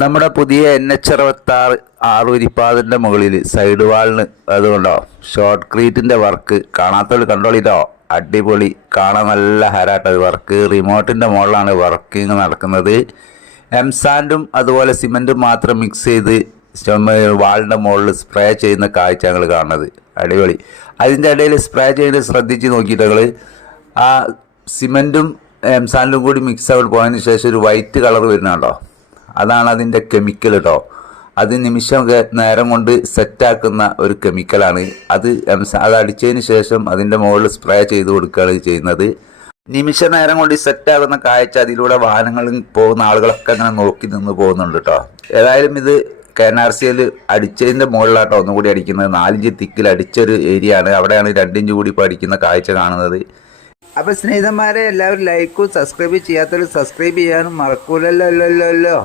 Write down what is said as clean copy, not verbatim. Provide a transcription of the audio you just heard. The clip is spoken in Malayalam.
നമ്മുടെ പുതിയ NH 66 ആറൂരിപ്പാതിൻ്റെ മുകളിൽ സൈഡ് വാളിന് അതുകൊണ്ടോ ഷോർട്ട് ക്രീറ്റിൻ്റെ വർക്ക് കാണാത്തവർ കണ്ടോളിട്ടോ. അടിപൊളി, കാണാൻ നല്ല ഹരാട്ടത് വർക്ക്. റിമോട്ടിൻ്റെ മുകളിലാണ് വർക്കിംഗ് നടക്കുന്നത്. എംസാൻഡും അതുപോലെ സിമെൻറ്റും മാത്രം മിക്സ് ചെയ്ത് വാളിൻ്റെ മുകളിൽ സ്പ്രേ ചെയ്യുന്ന കാഴ്ച ഞങ്ങൾ കാണുന്നത്. അടിപൊളി. അതിൻ്റെ ഇടയിൽ സ്പ്രേ ചെയ്യുന്നത് ശ്രദ്ധിച്ച് നോക്കിയിട്ട് ഞങ്ങൾ ആ സിമെൻറ്റും എംസാൻഡും കൂടി മിക്സ് ആയിട്ട് പോയതിന് ശേഷം ഒരു വൈറ്റ് കളർ വരുന്നുണ്ടോ, അതാണ് അതിൻ്റെ കെമിക്കൽ കേട്ടോ. അത് നിമിഷം നേരം കൊണ്ട് സെറ്റാക്കുന്ന ഒരു കെമിക്കലാണ് അത്. അത് അടിച്ചതിന് ശേഷം അതിൻ്റെ മുകളിൽ സ്പ്രേ ചെയ്ത് കൊടുക്കുകയാണ് ചെയ്യുന്നത്. നിമിഷ നേരം കൊണ്ട് സെറ്റാകുന്ന കാഴ്ച അതിലൂടെ വാഹനങ്ങളിൽ പോകുന്ന ആളുകളൊക്കെ അങ്ങനെ നോക്കി നിന്ന് പോകുന്നുണ്ട് കേട്ടോ. ഏതായാലും ഇത് KNRCയിൽ അടിച്ചതിൻ്റെ മുകളിലാട്ടോ ഒന്നുകൂടി അടിക്കുന്നത്. 4 ഇഞ്ച് തിക്കിൽ അടിച്ചൊരു ഏരിയ ആണ്. അവിടെയാണ് 2 ഇഞ്ച് കൂടി ഇപ്പോൾ അടിക്കുന്ന കാഴ്ച കാണുന്നത്. അപ്പോൾ സ്നേഹിതന്മാരെ, എല്ലാവരും ലൈക്കും സബ്സ്ക്രൈബ് ചെയ്യാത്തവർ സബ്സ്ക്രൈബ് ചെയ്യാനും മറക്കൂലല്ലോ.